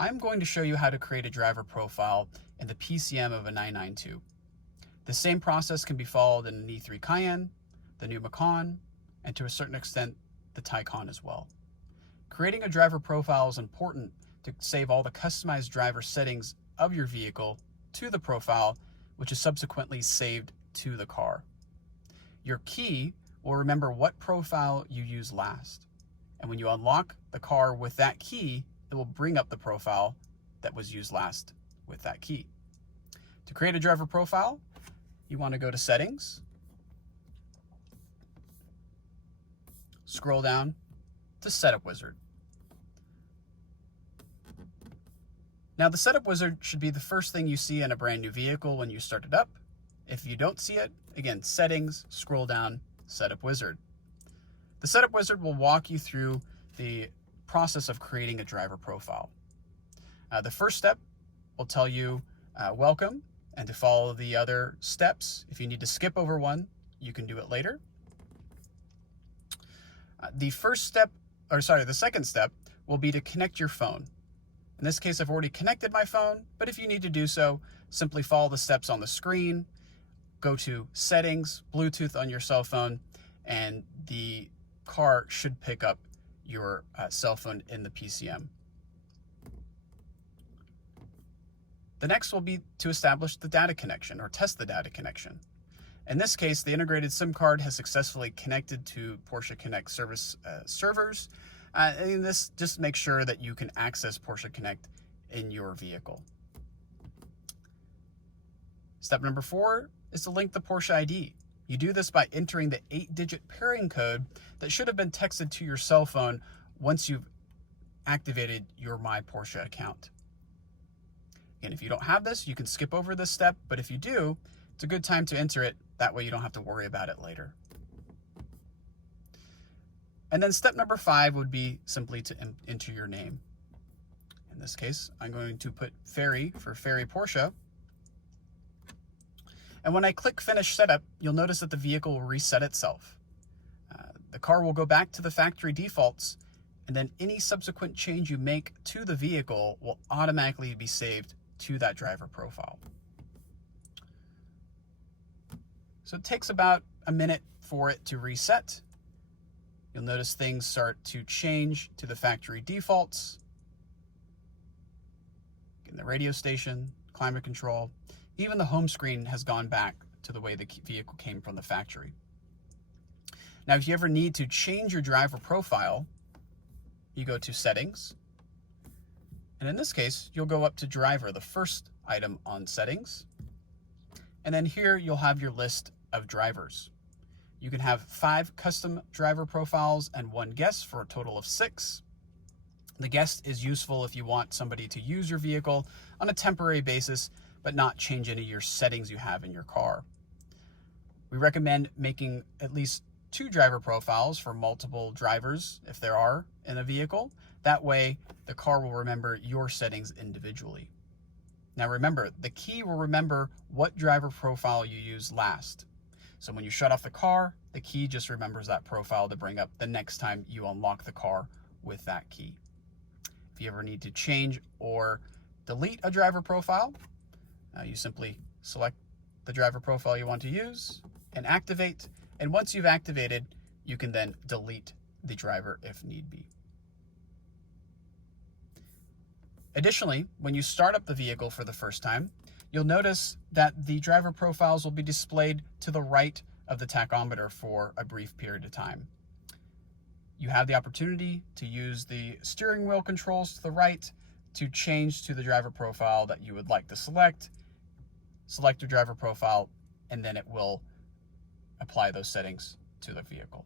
I'm going to show you how to create a driver profile in the PCM of a 992. The same process can be followed in an E3 Cayenne, the new Macan, and to a certain extent, the Taycan as well. Creating a driver profile is important to save all the customized driver settings of your vehicle to the profile, which is subsequently saved to the car. Your key will remember what profile you used last. And when you unlock the car with that key, it will bring up the profile that was used last with that key. To create a driver profile, you want to go to Settings, scroll down to Setup Wizard. Now the Setup Wizard should be the first thing you see in a brand new vehicle when you start it up. If you don't see it, again, Settings, scroll down, Setup Wizard. The Setup Wizard will walk you through the process of creating a driver profile. The first step will tell you welcome, and to follow the other steps. If you need to skip over one, you can do it later. The second step will be to connect your phone. In this case, I've already connected my phone, but if you need to do so, simply follow the steps on the screen, go to Settings, Bluetooth on your cell phone, and the car should pick up your cell phone in the PCM. The next will be to establish the data connection or test the data connection. In this case, the integrated SIM card has successfully connected to Porsche Connect service servers. And this just makes sure that you can access Porsche Connect in your vehicle. Step number 4 is to link the Porsche ID. You do this by entering the 8-digit pairing code that should have been texted to your cell phone once you've activated your My Porsche account. And if you don't have this, you can skip over this step, but if you do, it's a good time to enter it. That way you don't have to worry about it later. And then step number 5 would be simply to enter your name. In this case, I'm going to put Ferry for Ferry Porsche. And when I click Finish Setup, you'll notice that the vehicle will reset itself. The car will go back to the factory defaults, and then any subsequent change you make to the vehicle will automatically be saved to that driver profile. So it takes about a minute for it to reset. You'll notice things start to change to the factory defaults. In the radio station, climate control, even the home screen has gone back to the way the vehicle came from the factory. Now, if you ever need to change your driver profile, you go to Settings. And in this case, you'll go up to Driver, the first item on Settings. And then here you'll have your list of drivers. You can have 5 custom driver profiles and 1 guest for a total of 6. The guest is useful if you want somebody to use your vehicle on a temporary basis, but not change any of your settings you have in your car. We recommend making at least 2 driver profiles for multiple drivers if there are in a vehicle. That way, the car will remember your settings individually. Now remember, the key will remember what driver profile you used last. So when you shut off the car, the key just remembers that profile to bring up the next time you unlock the car with that key. If you ever need to change or delete a driver profile, you simply select the driver profile you want to use and activate. And once you've activated, you can then delete the driver if need be. Additionally, when you start up the vehicle for the first time, you'll notice that the driver profiles will be displayed to the right of the tachometer for a brief period of time. You have the opportunity to use the steering wheel controls to the right to change to the driver profile that you would like to select. Select your driver profile, and then it will apply those settings to the vehicle.